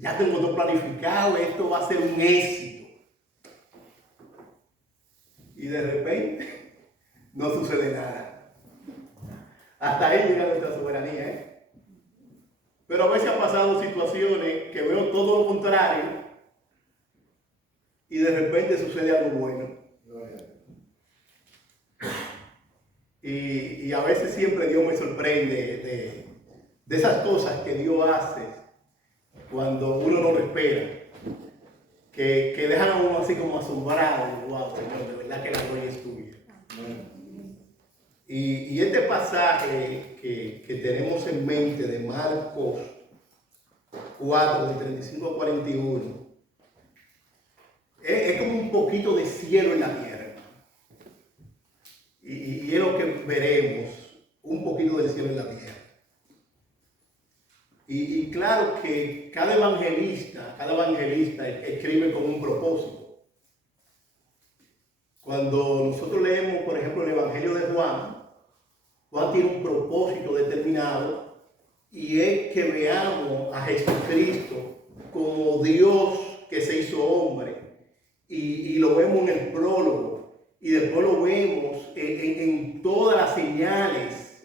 ya tengo todo planificado, esto va a ser un éxito. Y de repente no sucede nada. Hasta ahí llega nuestra soberanía, ¿eh? Pero a veces han pasado situaciones que veo todo lo contrario y de repente sucede algo bueno. Y a veces siempre Dios me sorprende de esas cosas que Dios hace cuando uno no lo espera, que dejan a uno así como asombrado. Wow, Señor, de verdad que la gloria es tuya. Y este pasaje que tenemos en mente de Marcos 4, de 35 a 41, es como un poquito de cielo en la tierra. Y es lo que veremos, un poquito del cielo en la tierra. Y claro que cada evangelista escribe con un propósito. Cuando nosotros leemos, por ejemplo, el Evangelio de Juan, Juan tiene un propósito determinado y es que veamos a Jesucristo como Dios que se hizo hombre. Y lo vemos en el prólogo. Y después lo vemos en todas las señales,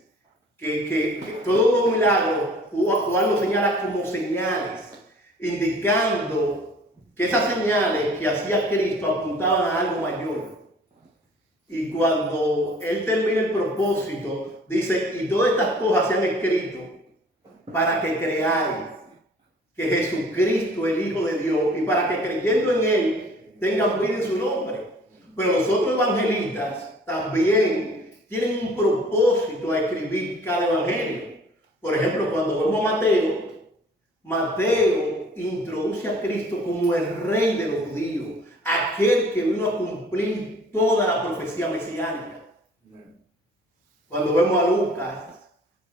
que todos los milagros, Juan lo señala como señales, indicando que esas señales que hacía Cristo apuntaban a algo mayor. Y cuando él termina el propósito, dice, y todas estas cosas se han escrito para que creáis que Jesucristo es el Hijo de Dios y para que creyendo en él tengan vida en su nombre. Pero los otros evangelistas también tienen un propósito a escribir cada evangelio. Por ejemplo, cuando vemos a Mateo, Mateo introduce a Cristo como el rey de los judíos, aquel que vino a cumplir toda la profecía mesiánica. Cuando vemos a Lucas,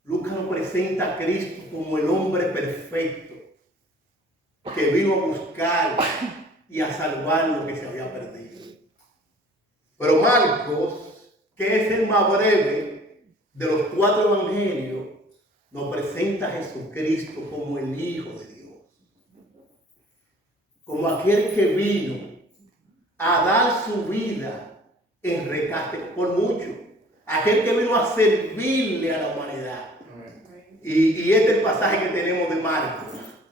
Lucas nos presenta a Cristo como el hombre perfecto, que vino a buscar y a salvar lo que se había perdido. Pero Marcos, que es el más breve de los 4 evangelios, nos presenta a Jesucristo como el Hijo de Dios. Como aquel que vino a dar su vida en rescate por mucho. Aquel que vino a servirle a la humanidad. Y este es el pasaje que tenemos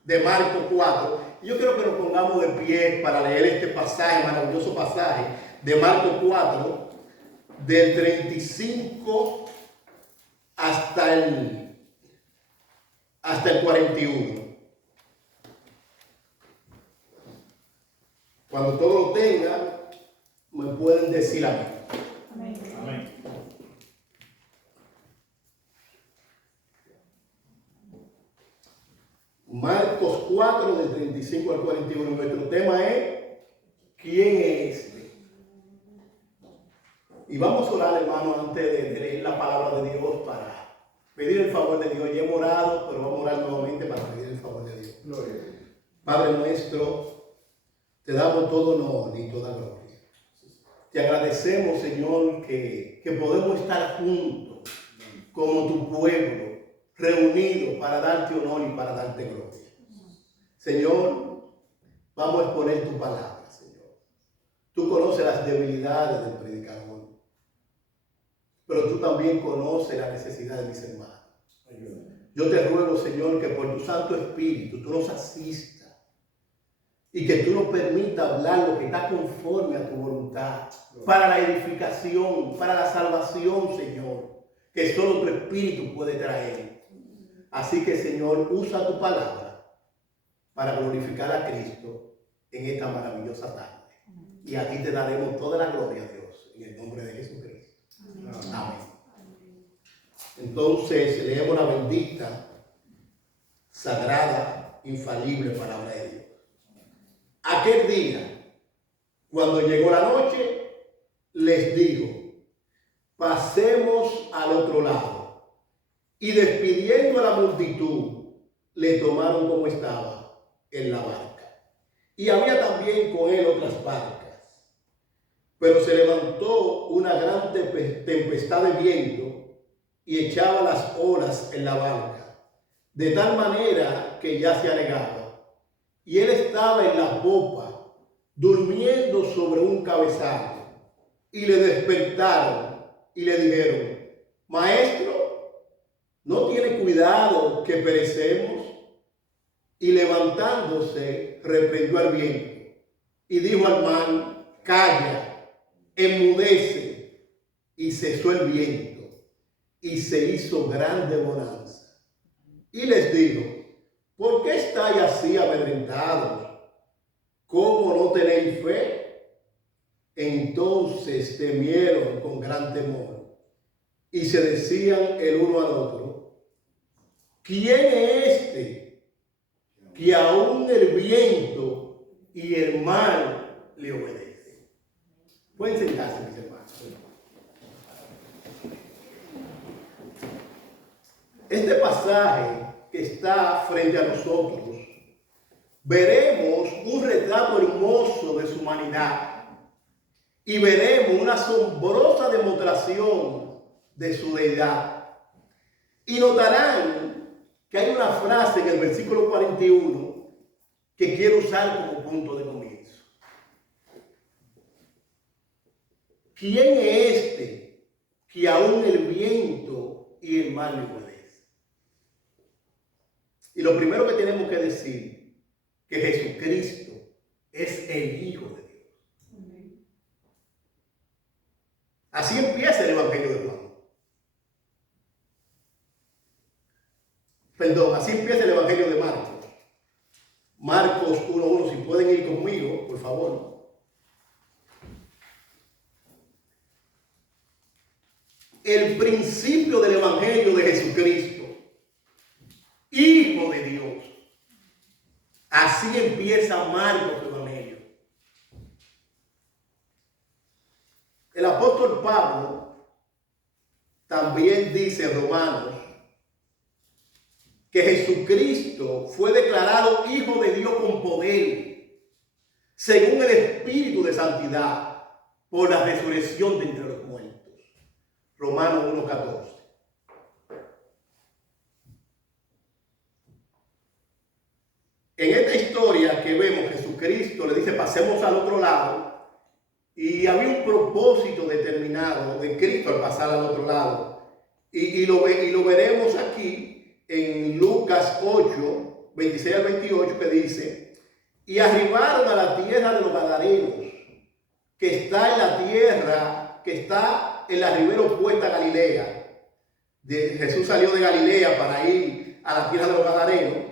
de Marcos 4. Yo quiero que nos pongamos de pie para leer este pasaje, maravilloso pasaje de Marcos 4, del 35 hasta el 41. Cuando todos lo tengan, me pueden decir amén. Amén. Marcos 4, del 35 al 41. Nuestro tema es ¿quién es este? Y vamos a orar, hermano, antes de leer la palabra de Dios para pedir el favor de Dios. Ya hemos orado, pero vamos a orar nuevamente para pedir el favor de Dios. Gloria. Padre nuestro, te damos todo honor y toda gloria. Te agradecemos, Señor, que podemos estar juntos como tu pueblo, reunidos para darte honor y para darte gloria. Señor, vamos a exponer tu palabra, Señor. Tú conoces las debilidades del predicador, pero tú también conoces la necesidad de mis hermanos. Yo te ruego, Señor, que por tu Santo Espíritu tú nos asistas y que tú nos permitas hablar lo que está conforme a tu voluntad, para la edificación, para la salvación, Señor, que solo tu Espíritu puede traer. Así que, Señor, usa tu palabra para glorificar a Cristo en esta maravillosa tarde. Y a ti te daremos toda la gloria, Dios, en el nombre de Jesucristo. Amén. Entonces, leemos la bendita, sagrada, infalible palabra de Dios. Aquel día, cuando llegó la noche, les dijo, pasemos al otro lado. Y despidiendo a la multitud, le tomaron como estaba en la barca. Y había también con él otras barcas. Pero se levantó una gran tempestad de viento y echaba las olas en la barca, de tal manera que ya se anegaba. y él estaba en la popa, durmiendo sobre un cabezal. Y le despertaron y le dijeron: Maestro, ¿no tiene cuidado que perecemos? Y levantándose, reprendió al viento y dijo al mar: Calla, enmudece. Y cesó el viento y se hizo grande bonanza. Y les dijo: ¿por qué estáis así amedrentados? ¿Cómo no tenéis fe? Entonces temieron con gran temor y se decían el uno al otro: ¿quién es este que aún el viento y el mar le obedecen? Pueden sentarse, mis hermanos. Este pasaje que está frente a nosotros, veremos un retrato hermoso de su humanidad y veremos una asombrosa demostración de su deidad. Y notarán que hay una frase en el versículo 41 que quiero usar como punto de comienzo. ¿Quién es este que aún el viento y el mar le obedecen? Y lo primero que tenemos que decir, que Jesucristo es el Hijo de Dios. Así empieza el Evangelio de Juan. Perdón, así empieza el Evangelio de Marcos. Marcos 1:1, si pueden ir conmigo, por favor. El principio del Evangelio de Jesucristo, Hijo de Dios. Así empieza Marcos, su Evangelio. El apóstol Pablo también dice en Romanos que Jesucristo fue declarado Hijo de Dios con poder, según el Espíritu de Santidad, por la resurrección de entre los muertos. Romanos 1:14. En esta historia que vemos, Jesucristo le dice: pasemos al otro lado, y había un propósito determinado de Cristo al pasar al otro lado. Y lo veremos aquí en Lucas 8, 26 al 28, que dice: y arribaron a la tierra de los Gadarenos, que está en la tierra, que está en la ribera opuesta a Galilea. Jesús salió de Galilea para ir a la tierra de los Gadarenos.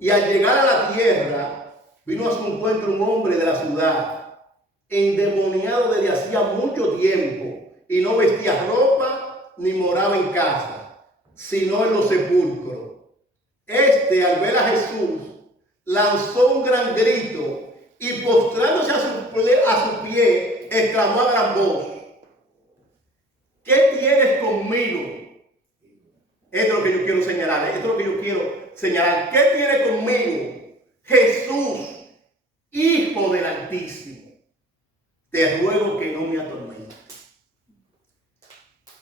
Y al llegar a la tierra, vino a su encuentro un hombre de la ciudad, endemoniado desde hacía mucho tiempo, y no vestía ropa ni moraba en casa, sino en los sepulcros. Este, al ver a Jesús, lanzó un gran grito y postrándose a su pie, exclamó a gran voz: ¿qué tienes conmigo? Esto es lo que yo quiero señalar. Esto es lo que yo quiero señalar. ¿Qué tiene conmigo? Jesús, Hijo del Altísimo. Te ruego que no me atormentes.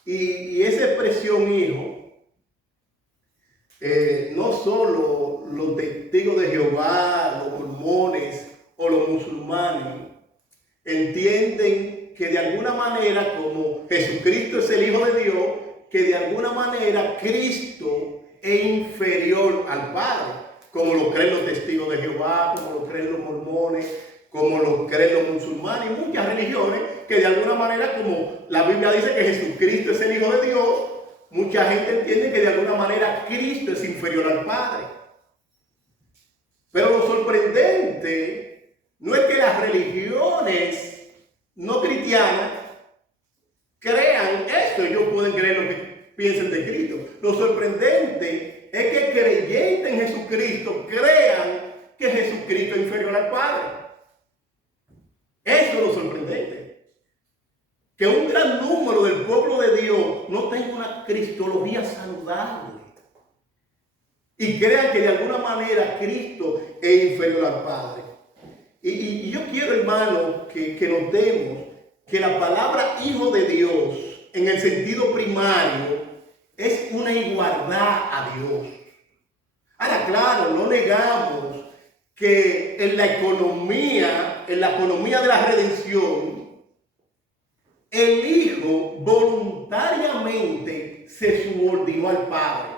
Y esa expresión hijo, no solo los testigos de Jehová, los mormones o los musulmanes entienden que de alguna manera, como Jesucristo es el Hijo de Dios, que de alguna manera Cristo es inferior al Padre, como lo creen los testigos de Jehová, como lo creen los mormones, como lo creen los musulmanes y muchas religiones, que de alguna manera, como la Biblia dice que Jesucristo es el Hijo de Dios, mucha gente entiende que de alguna manera Cristo es inferior al Padre. Pero lo sorprendente no es que las religiones no cristianas crean esto, ellos pueden creer lo que piensen de Cristo. Lo sorprendente es que creyentes en Jesucristo crean que Jesucristo es inferior al Padre. Eso es lo sorprendente. Que un gran número del pueblo de Dios no tenga una cristología saludable y crean que de alguna manera Cristo es inferior al Padre. Y yo quiero, hermano, que notemos que la palabra Hijo de Dios, en el sentido primario, es una igualdad a Dios. Ahora, claro, no negamos que en la economía de la redención, el Hijo voluntariamente se subordinó al Padre.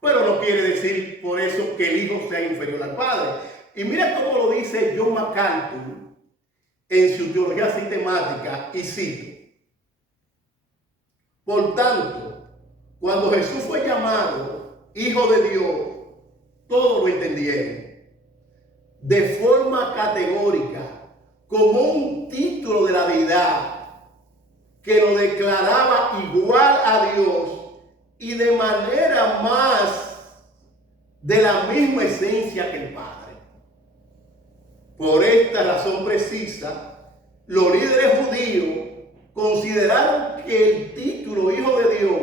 Pero no quiere decir por eso que el Hijo sea inferior al Padre. Y mira cómo lo dice John MacArthur en su teología sistemática, y cito: por tanto, cuando Jesús fue llamado Hijo de Dios, todos lo entendieron de forma categórica como un título de la deidad que lo declaraba igual a Dios y de manera más de la misma esencia que el Padre. Por esta razón precisa, los líderes judíos consideraron que el título Hijo de Dios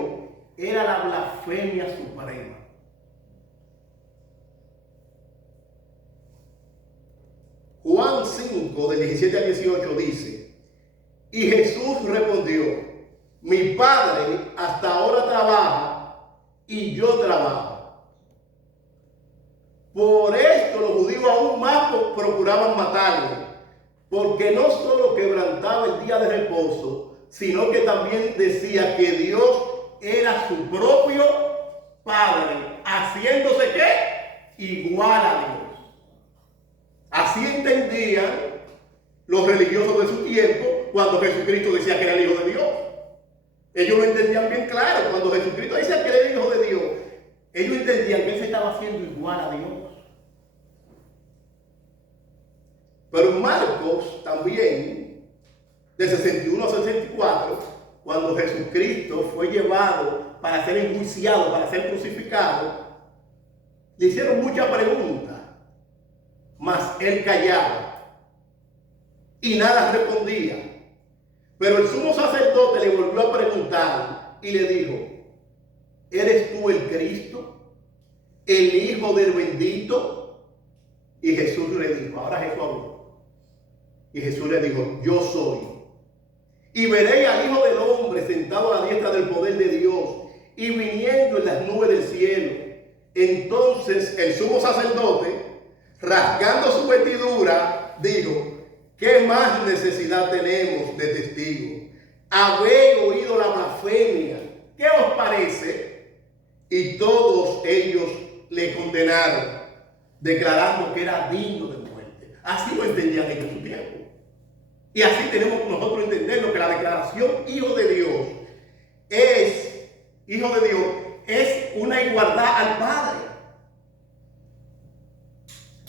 era la blasfemia suprema. Juan 5, del 17 al 18 dice: y Jesús respondió: mi Padre hasta ahora trabaja y yo trabajo. Por esto los judíos aún más procuraban matarle, porque no solo quebrantaba el día de reposo, sino que también decía que Dios era su propio Padre, haciéndose ¿qué? Igual a Dios. Así entendían los religiosos de su tiempo cuando Jesucristo decía que era el Hijo de Dios. Ellos lo entendían bien claro. Cuando Jesucristo decía que era el Hijo de Dios, ellos entendían que Él se estaba haciendo igual a Dios. Pero en Marcos también, de 61 a 64, cuando Jesucristo fue llevado para ser enjuiciado, para ser crucificado, le hicieron muchas preguntas, mas Él callaba y nada respondía. Pero el sumo sacerdote le volvió a preguntar y le dijo: ¿eres tú el Cristo, el Hijo del bendito? Y Jesús le dijo, ahora Jesús habló, y Jesús le dijo: yo soy. Y veréis al Hijo del Hombre sentado a la diestra del poder de Dios y viniendo en las nubes del cielo. Entonces el sumo sacerdote, rasgando su vestidura, dijo: ¿qué más necesidad tenemos de testigos? Habéis oído la blasfemia. ¿Qué os parece? Y todos ellos le condenaron, declarando que era digno de muerte. Así lo entendían ellos en su tiempo. Y así tenemos nosotros entenderlo, que la declaración Hijo de Dios es una igualdad al Padre.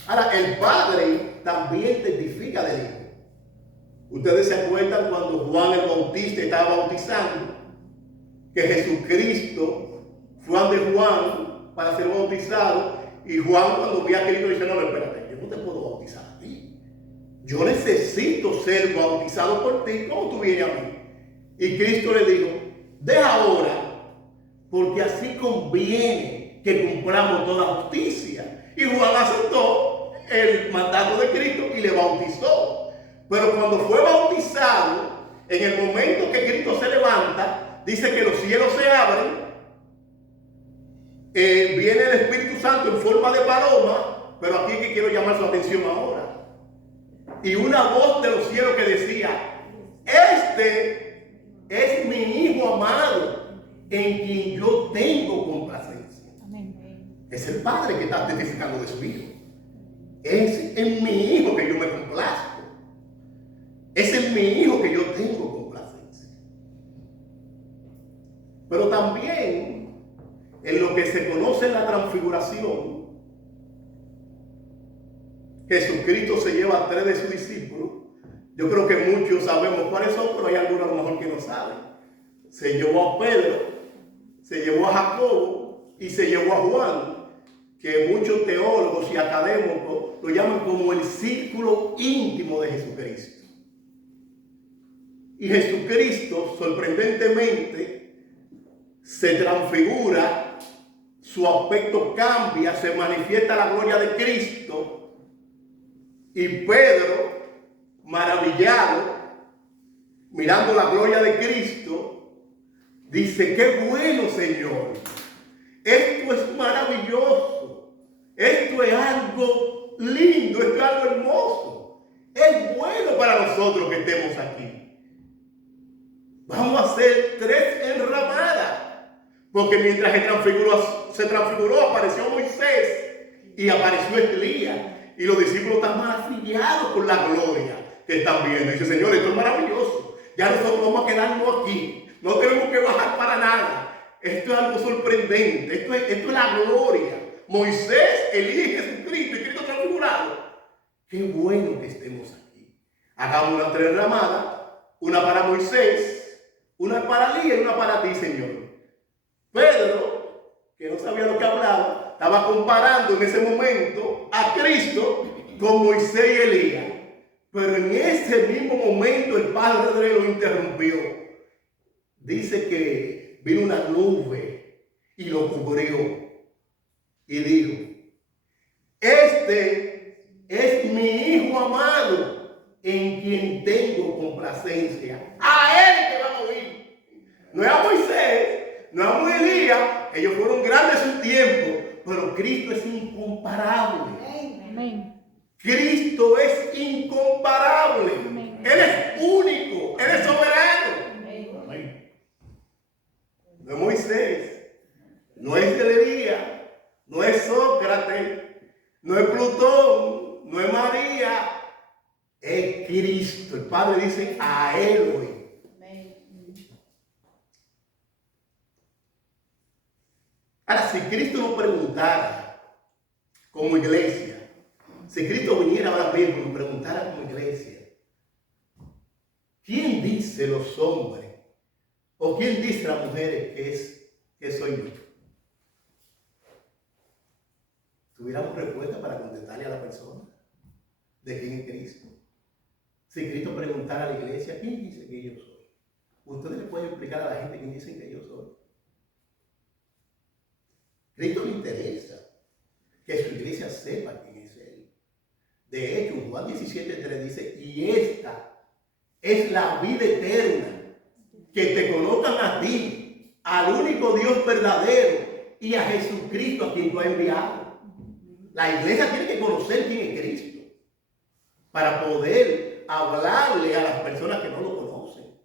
Ahora, el Padre también testifica del Hijo. Ustedes se acuerdan cuando Juan el Bautista estaba bautizando, que Jesucristo fue ante Juan para ser bautizado, y Juan, cuando vio a Cristo, dice: no, espérate, yo no te puedo bautizar a ti. Yo necesito ser bautizado por ti. ¿Cómo tú vienes a mí? Y Cristo le dijo: deja ahora, porque así conviene que cumplamos toda justicia. Y Juan aceptó el mandato de Cristo y le bautizó. Pero cuando fue bautizado, en el momento que Cristo se levanta, dice que los cielos se abren, viene el Espíritu Santo en forma de paloma, pero aquí es que quiero llamar su atención ahora. Y una voz de los cielos que decía: este es mi Hijo amado, en quien yo tengo complacencia. Amén. Es el Padre que está testificando de su Hijo. Es en mi Hijo que yo me complazco. Es en mi Hijo que yo tengo complacencia. Pero también en lo que se conoce en la transfiguración, Jesucristo se lleva a 3 de sus discípulos. Yo creo que muchos sabemos cuáles son, pero hay algunos a lo mejor que no saben. Se llevó a Pedro, se llevó a Jacobo y se llevó a Juan, que muchos teólogos y académicos lo llaman como el círculo íntimo de Jesucristo. Y Jesucristo, sorprendentemente, se transfigura, su aspecto cambia, se manifiesta la gloria de Cristo. Y Pedro, maravillado, mirando la gloria de Cristo, dice: qué bueno, Señor, esto es maravilloso, esto es algo lindo, esto es es algo hermoso. Es bueno para nosotros que estemos aquí. Vamos a hacer 3 enramadas. Porque mientras se transfiguró, apareció Moisés y apareció Elías. Y los discípulos están maravillados por la gloria que están viendo. Y dice, Señor, esto es maravilloso. Ya nosotros vamos a quedarnos aquí. No tenemos que bajar para nada. Esto es algo sorprendente. Esto es la gloria. Moisés, Elías y Jesucristo, y Cristo transfigurado. Qué bueno que estemos aquí. Hagamos una 3 ramadas. Una para Moisés, una para Elías y una para ti, Señor. Pedro, que no sabía lo que hablaba, estaba comparando en ese momento a Cristo con Moisés y Elías. Pero en ese mismo momento el Padre de él lo interrumpió. Dice que vino una nube y lo cubrió. Y dijo, este es mi Hijo amado en quien tengo complacencia. A él que van a oír. No es a Moisés, no es a Elías. Ellos fueron grandes en su tiempo. Pero Cristo es incomparable. Amén. Cristo es incomparable. Amén. Él es único. Él es soberano. Amén. No es Moisés. No es Elías. No es Sócrates. No es Plutón. No es María. Es Cristo. El Padre dice a él hoy. Ahora, si Cristo nos preguntara como iglesia, si Cristo viniera ahora mismo y nos preguntara como iglesia, ¿quién dice los hombres o quién dice las mujeres que soy yo? ¿Tuviéramos respuesta para contestarle a la persona de quién es Cristo? Si Cristo preguntara a la iglesia, ¿quién dice que yo soy? Ustedes le pueden explicar a la gente quién dicen que yo soy. Cristo le interesa que su iglesia sepa quién es Él. De hecho, Juan 17:3 dice, y esta es la vida eterna, que te conozcan a ti, al único Dios verdadero, y a Jesucristo a quien tú has enviado. La iglesia tiene que conocer quién es Cristo, para poder hablarle a las personas que no lo conocen.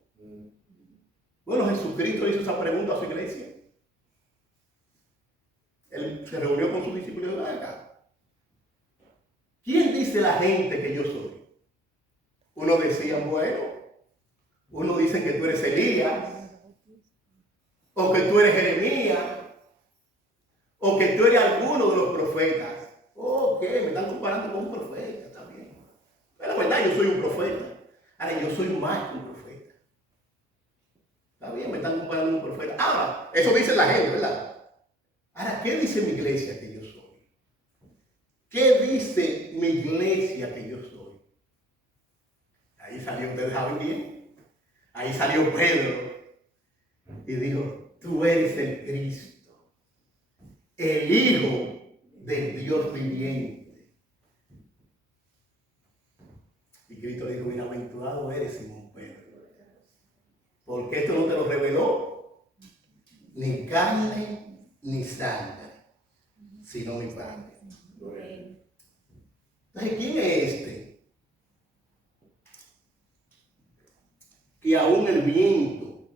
Bueno, Jesucristo hizo esa pregunta a su iglesia. Él se reunió con sus discípulos y dijo, acá, ¿quién dice la gente que yo soy? Uno decía, bueno, uno dice que tú eres Elías, o que tú eres Jeremías, o que tú eres alguno de los profetas. Ok, me están comparando con un profeta también. Pero la verdad, yo soy un profeta. Ahora, yo soy más que un profeta. Está bien, me están comparando con un profeta. Ah, eso dice la gente, ¿verdad? Ahora, ¿qué dice mi iglesia que yo soy? ¿Qué dice mi iglesia que yo soy? Ahí salió, ustedes saben bien. Ahí salió Pedro y dijo, tú eres el Cristo, el Hijo del Dios viviente. Y Cristo dijo, bienaventurado eres, Simón Pedro, porque esto no te lo reveló ni carne ni sangre, sino mi Padre. Entonces, ¿quién es este? Que aún el viento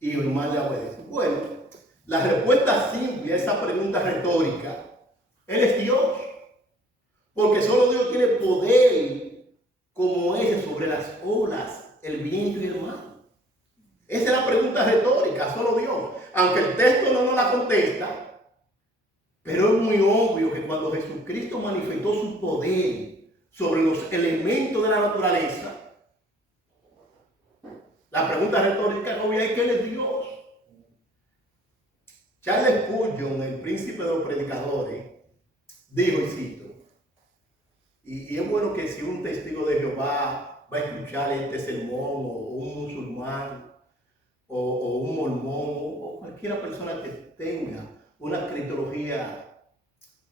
y el mar le obedecen. Bueno, la respuesta simple a esa pregunta retórica, Él es Dios. Porque solo Dios tiene poder como ese sobre las olas, el viento y el mar. Esa es la pregunta retórica, solo Dios. Aunque el texto no nos la contesta, pero es muy obvio que cuando Jesucristo manifestó su poder sobre los elementos de la naturaleza, la pregunta retórica obvia es que Él es Dios. Charles Spurgeon, el príncipe de los predicadores, dijo, y cito, y es bueno que si un testigo de Jehová va a escuchar este sermón, o un musulmán, o un mormón, o cualquier persona que tenga una cristología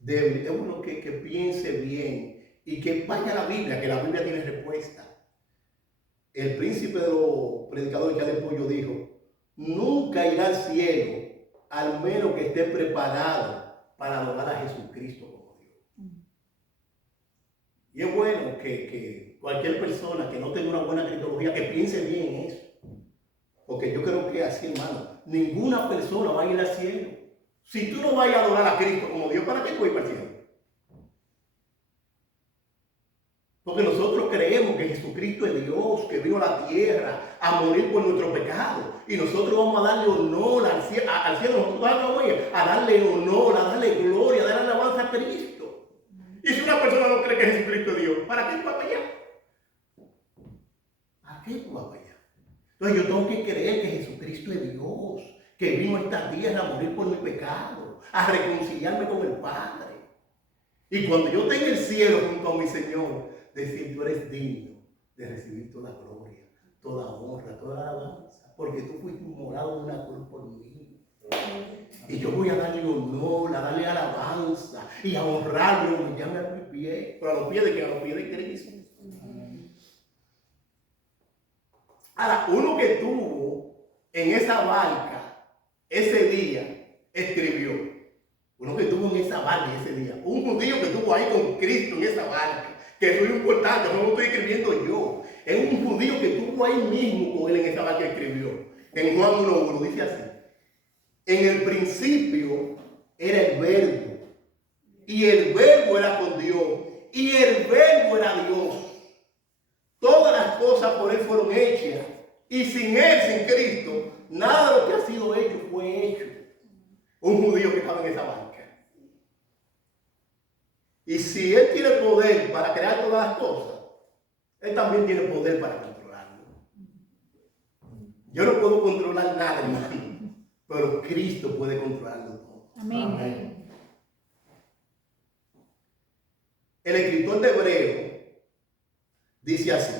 débil, es bueno que piense bien y que vaya a la Biblia, que la Biblia tiene respuesta. El príncipe de los predicadores, Charles Spurgeon, dijo, nunca irá al cielo al menos que esté preparado para adorar a Jesucristo como Dios. Y es bueno que cualquier persona que no tenga una buena cristología, que piense bien en eso. Porque yo creo que así, hermano, ninguna persona va a ir al cielo. Si tú no vas a adorar a Cristo como Dios, ¿para qué puedes ir al cielo? Porque nosotros creemos que Jesucristo es Dios, que vino a la tierra a morir por nuestro pecado. Y nosotros vamos a darle honor al cielo. Nosotros vamos a darle honor, a darle gloria, a darle alabanza a Cristo. Y si una persona no cree que Jesucristo es Dios, ¿para qué tú vas para allá? ¿Para qué tú vas para allá? Entonces yo tengo que creer que Jesucristo es Dios, que vino a esta tierra a morir por mi pecado, a reconciliarme con el Padre. Y cuando yo tenga el cielo junto a mi Señor, decir, tú eres digno de recibir toda gloria, toda honra, toda alabanza, porque tú fuiste inmolado en una cruz por mí. Y yo voy a darle honor, a darle alabanza y a honrarlo, humillarme a mis pies, pero a los pies de que a los pies de Cristo. Ahora, uno que estuvo en esa barca ese día escribió. Uno que estuvo en esa barca ese día. Un judío que estuvo ahí con Cristo en esa barca. Que eso es importante, no lo estoy escribiendo yo. Es un judío que estuvo ahí mismo con él en esa barca que escribió. En Juan 1:1 dice así. En el principio era el verbo. Y el verbo era con Dios. Y el verbo era Dios. Todas las cosas por él fueron hechas. Y sin él, sin Cristo, nada de lo que ha sido hecho fue hecho. Un judío que estaba en esa barca. Y si él tiene poder para crear todas las cosas, él también tiene poder para controlarlo. Yo no puedo controlar nada, hermano, pero Cristo puede controlarlo todo. Amén. Amén. El escritor de Hebreo dice así: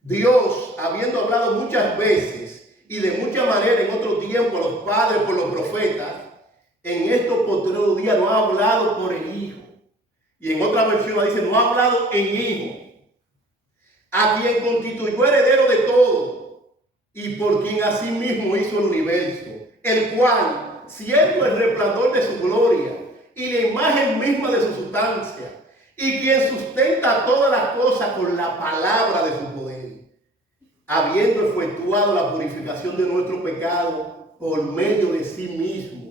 Dios, habiendo hablado muchas veces y de mucha manera en otro tiempo a los padres por los profetas, en estos postreros días no ha hablado por el Hijo. Y en otra versión dice, no ha hablado en Hijo, a quien constituyó heredero de todo y por quien asimismo hizo el universo, el cual, siendo el resplandor de su gloria y la imagen misma de su sustancia, y quien sustenta todas las cosas con la palabra de su poder, habiendo efectuado la purificación de nuestro pecado por medio de sí mismo,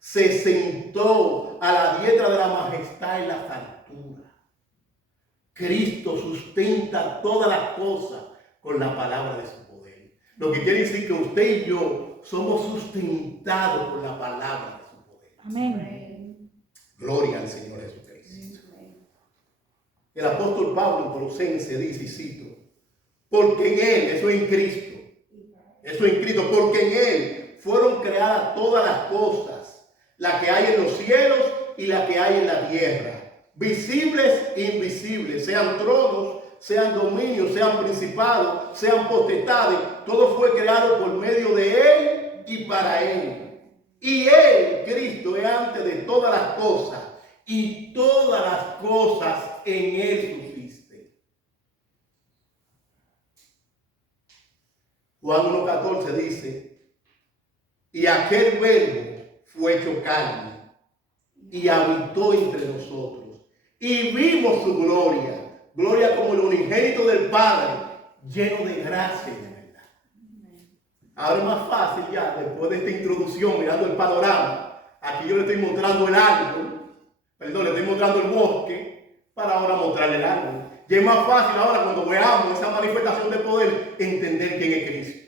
se sentó a la diestra de la majestad en las alturas. Cristo sustenta todas las cosas con la palabra de su poder. Lo que quiere decir que usted y yo somos sustentados por la palabra de su poder. Amén. Gloria al Señor Jesucristo. El apóstol Pablo en Colosenses dice, y cito, porque en Él, eso es en Cristo, porque en Él fueron creadas todas las cosas, la que hay en los cielos y la que hay en la tierra, visibles e invisibles, sean tronos, sean dominios, sean principados, sean potestades, todo fue creado por medio de Él y para Él. Y Él, Cristo, es antes de todas las cosas, y todas las cosas en Él subsisten. Juan 1:14 dice, y aquel verbo fue hecho carne y habitó entre nosotros y vimos su gloria, gloria como el unigénito del Padre, lleno de gracia y de verdad. Ahora es más fácil ya, después de esta introducción, mirando el panorama, aquí yo le estoy mostrando el árbol, le estoy mostrando el bosque, para ahora mostrarle el árbol. Y es más fácil ahora, cuando veamos esa manifestación de poder, entender quién es Cristo.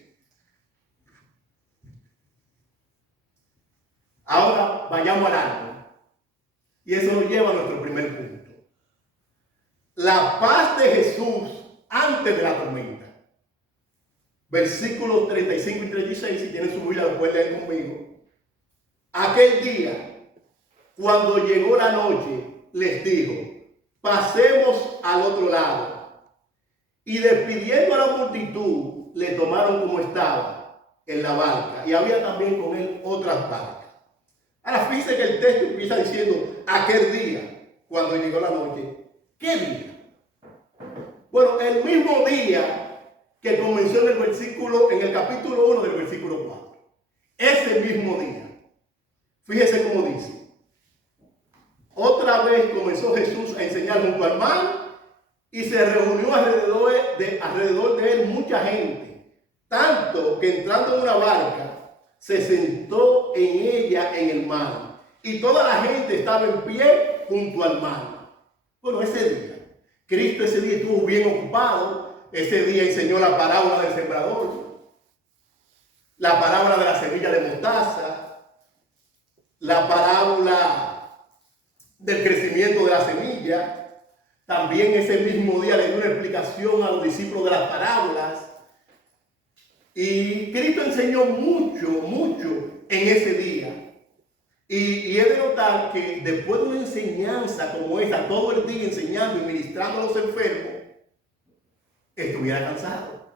Ahora vayamos al árbol. Y eso nos lleva a nuestro primer punto. La paz de Jesús antes de la tormenta. Versículos 35 y 36, si tienen su Biblia, lo pueden leer conmigo. Aquel día, cuando llegó la noche, les dijo, pasemos al otro lado. Y despidiendo a la multitud, le tomaron como estaba en la barca. Y había también con él otras barcas. Ahora fíjense que el texto empieza diciendo aquel día, cuando llegó la noche. ¿Qué día? Bueno, el mismo día que comenzó en el capítulo 1 del versículo 4. Ese mismo día. Fíjese cómo dice. Otra vez comenzó Jesús a enseñar junto al mar y se reunió alrededor de él mucha gente, tanto que entrando en una barca, se sentó en ella en el mar, y toda la gente estaba en pie junto al mar. Bueno, ese día, Cristo ese día estuvo bien ocupado. Ese día enseñó la parábola del sembrador, la parábola de la semilla de mostaza, la parábola del crecimiento de la semilla. También ese mismo día le dio una explicación a los discípulos de las parábolas. Y Cristo enseñó mucho en ese día. Y he de notar que después de una enseñanza como esta, todo el día enseñando y ministrando a los enfermos, estuviera cansado.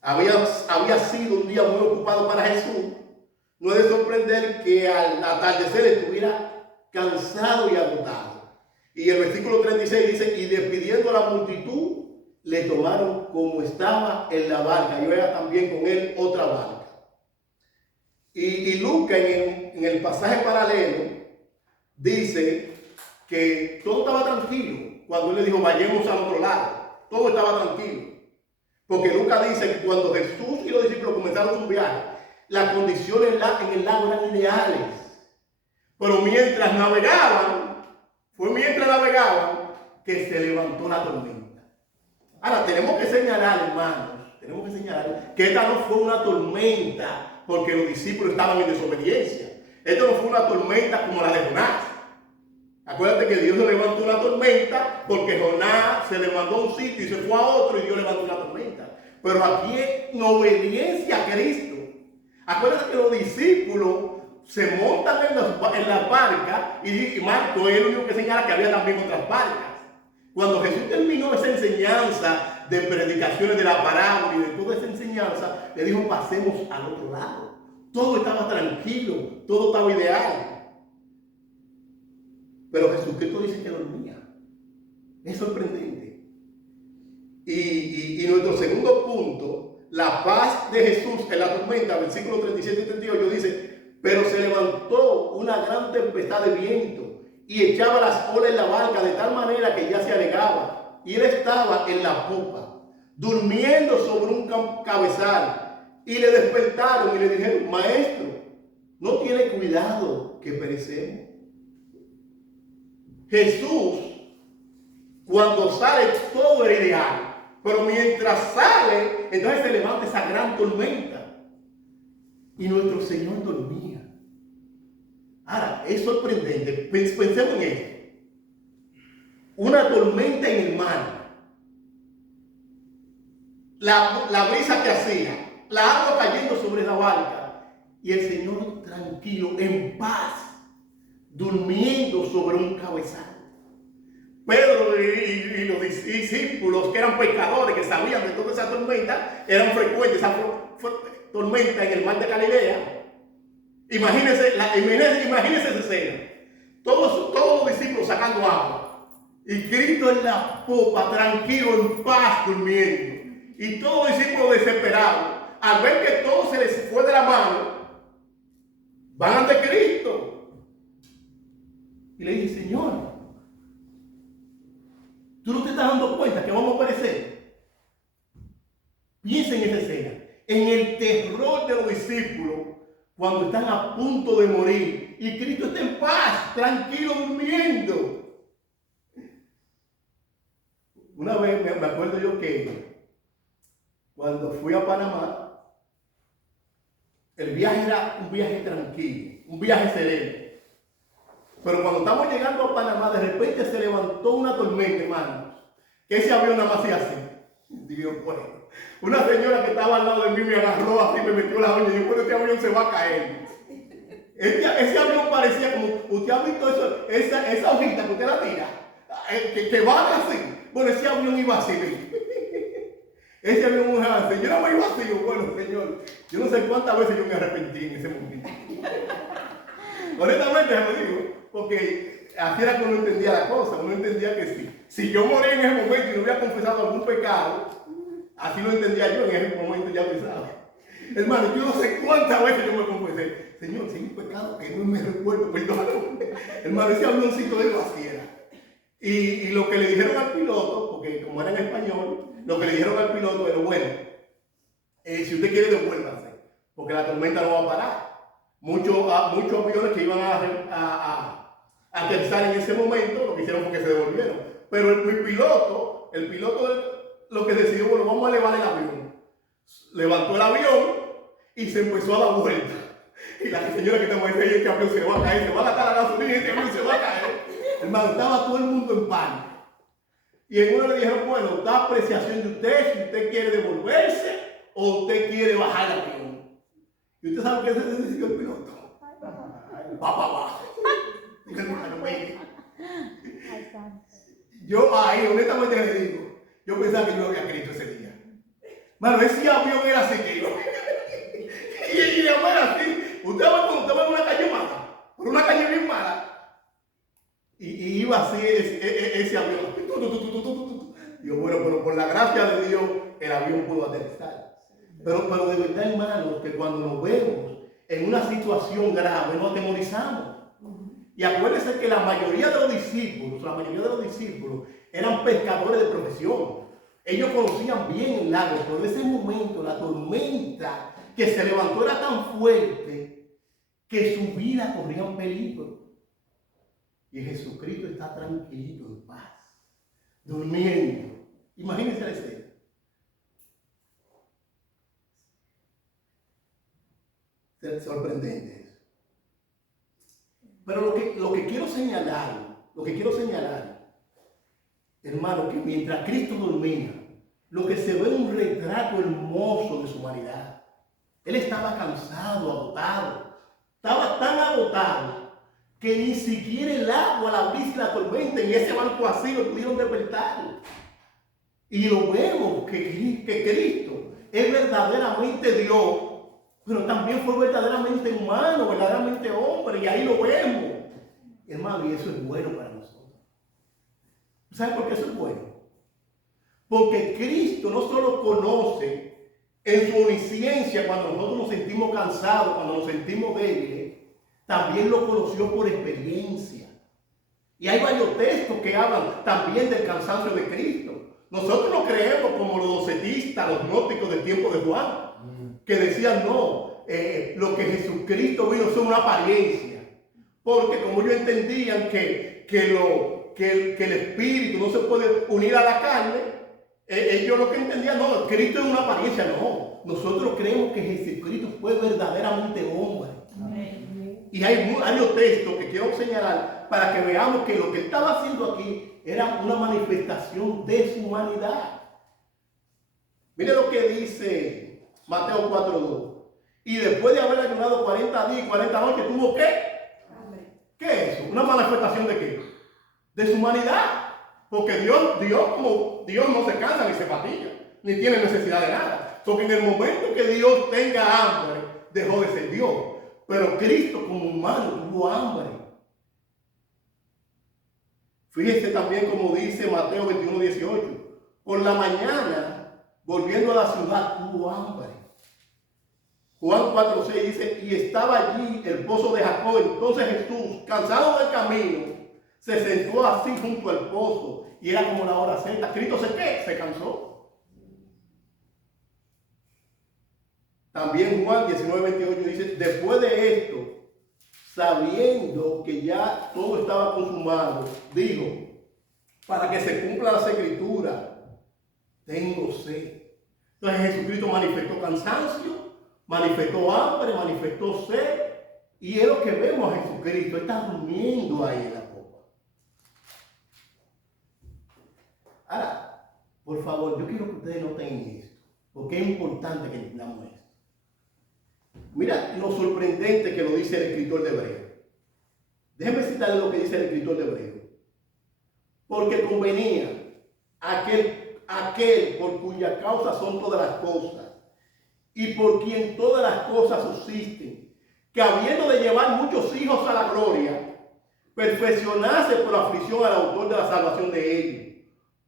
Había sido un día muy ocupado para Jesús. No es de sorprender que al atardecer estuviera cansado y agotado. Y el versículo 36 dice, y despidiendo a la multitud, le tomaron como estaba en la barca, y era también con él otra barca. Y Lucas en el pasaje paralelo dice que todo estaba tranquilo cuando él le dijo vayamos al otro lado. Todo estaba tranquilo. Porque Lucas dice que cuando Jesús y los discípulos comenzaron su viaje, las condiciones en el lago eran ideales. Pero mientras navegaban que se levantó la tormenta. Ahora tenemos que señalar, hermanos, que esta no fue una tormenta porque los discípulos estaban en desobediencia. Esto no fue una tormenta como la de Jonás. Acuérdate que Dios levantó una tormenta porque Jonás se levantó a un sitio y se fue a otro y Dios levantó una tormenta. Pero aquí es en obediencia a Cristo. Acuérdate que los discípulos se montan en las barcas y Marco es el único que señala que había también otras barcas. Cuando Jesús terminó esa enseñanza de predicaciones de la parábola y de toda esa enseñanza, le dijo pasemos al otro lado. Todo estaba tranquilo, todo estaba ideal. Pero Jesucristo dice que dormía. Es sorprendente. Y nuestro segundo punto, la paz de Jesús en la tormenta, versículos 37 y 38 dice, pero se levantó una gran tempestad de viento y echaba las olas en la barca de tal manera que ya se anegaba. Y él estaba en la popa, durmiendo sobre un cabezal. Y le despertaron y le dijeron, maestro, ¿no tiene cuidado que perecemos? Jesús, cuando sale, todo era ideal. Pero mientras sale, entonces se levanta esa gran tormenta. Y nuestro Señor dormía. Ahora, es sorprendente. Pensemos en esto. Una tormenta en el mar. La brisa que hacía. La agua cayendo sobre la barca. Y el Señor tranquilo, en paz, durmiendo sobre un cabezal. Pedro y los discípulos que eran pescadores, que sabían de toda esa tormenta, eran frecuentes, esa tormenta en el mar de Galilea. Imagínense esa escena. Todos los discípulos sacando agua. Y Cristo en la popa, tranquilo, en paz, durmiendo. Y todos los discípulos desesperados. Al ver que todo se les fue de la mano, van ante Cristo. Y le dice, Señor, ¿tú no te estás dando cuenta que vamos a perecer? Piensa en esa escena. En el terror de los discípulos cuando están a punto de morir. Y Cristo está en paz, tranquilo, durmiendo. Una vez me acuerdo yo que cuando fui a Panamá, el viaje era un viaje tranquilo, un viaje sereno. Pero cuando estamos llegando a Panamá, de repente se levantó una tormenta, hermanos. Que ese avión nada más hacía así. Dios, bueno. Una señora que estaba al lado de mí me agarró así, me metió la uña y dijo, bueno, este avión se va a caer. Ese avión parecía como, ¿usted ha visto eso? Esa hojita que usted la tira, que va así. Bueno, ese avión iba así. Ese avión iba así. Yo no me iba así. Bueno, Señor, yo no sé cuántas veces yo me arrepentí en ese momento. Honestamente, me digo, porque así era que uno entendía la cosa. Uno entendía que si yo moría en ese momento y no hubiera confesado algún pecado, así lo entendía yo en ese momento, ya pensaba. Hermano, yo no sé cuántas veces yo me confesé. Señor, si hay un pecado que no me recuerdo, perdóname. Hermano, ese avioncito de él lo hacía. Y lo que le dijeron al piloto, porque como era en español, lo que le dijeron al piloto era, bueno, si usted quiere devuélvase, porque la tormenta no va a parar. Muchos aviones que iban a aterrizar en ese momento, lo que hicieron fue que se devolvieron. Pero el piloto lo que decidió, bueno, vamos a elevar el avión. Levantó el avión y se empezó a dar vuelta. Y la señora que estaba ahí, este avión se va a caer, se va a gastar la gasolina y este avión se va a caer. Hermano, estaba todo el mundo en pánico. Y en uno le dijeron, bueno, da apreciación de usted, si usted quiere devolverse o usted quiere bajar el avión. ¿Y usted sabe qué se decidió el piloto? Va para abajo. Yo ahí, honestamente le digo, yo pensaba que yo había Cristo ese día. Mano, ese avión era así que iba. Y la era así. Usted va cuando usted va en una calle mala, por una calle bien mala. Y iba así ese avión. Digo, bueno, pero por la gracia de Dios, el avión pudo aterrizar. Pero de verdad, hermanos, que cuando nos vemos en una situación grave, nos atemorizamos. Y acuérdense que la mayoría de los discípulos eran pescadores de profesión. Ellos conocían bien el lago, pero en ese momento la tormenta que se levantó era tan fuerte que su vida corría en peligro. Y Jesucristo está tranquilito, en paz, durmiendo. Imagínense la escena. Es sorprendente eso. Pero lo que quiero señalar, hermano, que mientras Cristo dormía, lo que se ve es un retrato hermoso de su humanidad. Él estaba cansado, agotado. Estaba tan agotado que ni siquiera el agua, la brisa y la tormenta en ese barco así lo pudieron despertar. Y lo vemos que Cristo es verdaderamente Dios, pero también fue verdaderamente humano, verdaderamente hombre, y ahí lo vemos. Hermano, y eso es bueno para nosotros. ¿Saben por qué eso es bueno? Porque Cristo no solo conoce en su omnisciencia cuando nosotros nos sentimos cansados, cuando nos sentimos débiles, también lo conoció por experiencia. Y hay varios textos que hablan también del cansancio de Cristo. Nosotros no creemos como los docetistas, los gnósticos del tiempo de Juan, que decían no, lo que Jesucristo vino es una apariencia. Porque como ellos entendían que el espíritu no se puede unir a la carne, ellos lo que entendían, no, Cristo es una apariencia, no. Nosotros creemos que Jesucristo fue verdaderamente hombre. Amén. Y hay varios textos que quiero señalar para que veamos que lo que estaba haciendo aquí era una manifestación de su humanidad. Mire lo que dice Mateo 4:2. Y después de haber ayunado 40 días y 40 noches, ¿tuvo qué? ¿Qué es eso? ¿Una manifestación de qué? De su humanidad. Porque Dios no se cansa ni se fatiga, ni tiene necesidad de nada. Porque en el momento que Dios tenga hambre, dejó de ser Dios. Pero Cristo como humano tuvo hambre. Fíjese también como dice Mateo 21:18. Por la mañana, volviendo a la ciudad, tuvo hambre. Juan 4:6 dice, y estaba allí el pozo de Jacob. Entonces Jesús, cansado del camino, se sentó así junto al pozo. Y era como la hora sexta. Cristo se cansó. También Juan 19:28 dice, después de esto, sabiendo que ya todo estaba consumado, dijo, para que se cumpla la escritura, tengo sed. Entonces Jesucristo manifestó cansancio, manifestó hambre, manifestó sed, y es lo que vemos a Jesucristo, está durmiendo ahí en la copa. Ahora, por favor, yo quiero que ustedes noten esto, porque es importante que entendamos esto. Mira lo sorprendente que lo dice el escritor de Hebreo. Déjenme citarle lo que dice el escritor de Hebreo. Porque convenía aquel por cuya causa son todas las cosas y por quien todas las cosas subsisten, que habiendo de llevar muchos hijos a la gloria, perfeccionase por aflicción al autor de la salvación de ellos.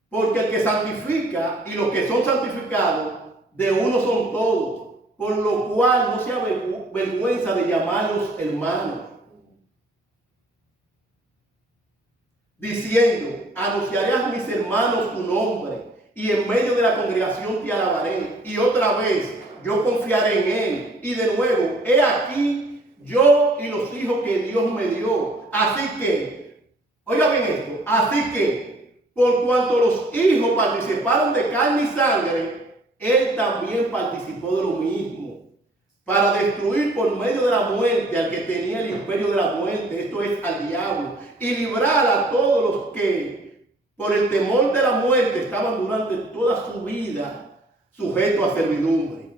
Porque el que santifica y los que son santificados, de uno son todos, por lo cual no se avergüenza de llamarlos hermanos. diciendo: anunciaré a mis hermanos tu nombre, y en medio de la congregación te alabaré. Y otra vez yo confiaré en él. Y de nuevo, he aquí yo y los hijos que Dios me dio. Así que, oiga bien esto, así que, por cuanto los hijos participaron de carne y sangre, él también participó de lo mismo, para destruir por medio de la muerte al que tenía el imperio de la muerte, esto es, al diablo, y librar a todos los que por el temor de la muerte estaban durante toda su vida sujetos a servidumbre.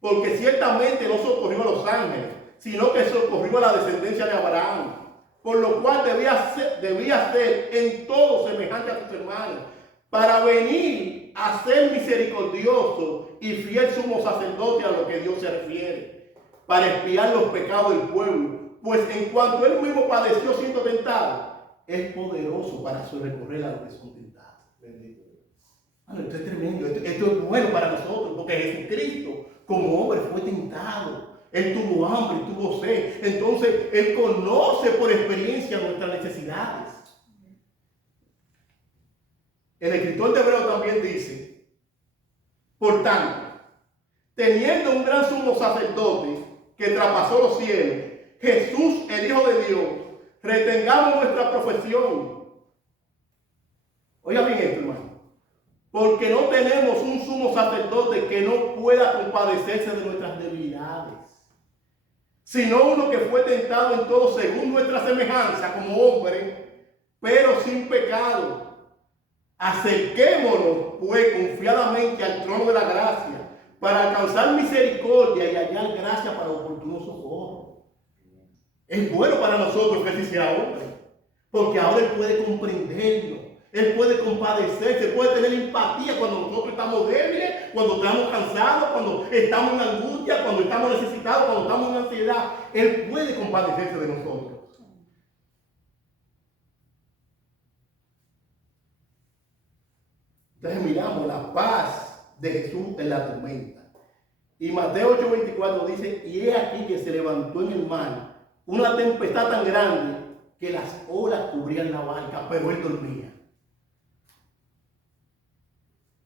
Porque ciertamente no socorrió a los ángeles, sino que socorrió a la descendencia de Abraham, por lo cual debía ser en todo semejante a sus hermanos, para venir a ser misericordioso y fiel sumo sacerdote a lo que Dios se refiere, para expiar los pecados del pueblo, pues en cuanto él mismo padeció siendo tentado, es poderoso para recorrer a los que son tentados. Bendito Dios. Bueno, esto es tremendo, esto es bueno para nosotros, porque Jesucristo como hombre fue tentado. Él tuvo hambre, tuvo sed. Entonces, Él conoce por experiencia nuestras necesidades. El escritor de Hebreo también dice: por tanto, teniendo un gran sumo sacerdote que traspasó los cielos, Jesús, el Hijo de Dios, retengamos nuestra profesión. Oiga bien esto, hermano. Porque no tenemos un sumo sacerdote que no pueda compadecerse de nuestras debilidades, sino uno que fue tentado en todo según nuestra semejanza como hombre, pero sin pecado. Acerquémonos pues confiadamente al trono de la gracia, para alcanzar misericordia y hallar gracia para oportuno socorro. Es bueno para nosotros que sí sea hombre, porque ahora Él puede comprendernos. Él puede compadecerse, puede tener empatía cuando nosotros estamos débiles, cuando estamos cansados, cuando estamos en angustia, cuando estamos necesitados, cuando estamos en ansiedad. Él puede compadecerse de nosotros. Entonces miramos la paz de Jesús en la tormenta. Y Mateo 8:24 dice: y he aquí que se levantó en el mar una tempestad tan grande que las olas cubrían la barca, pero él dormía.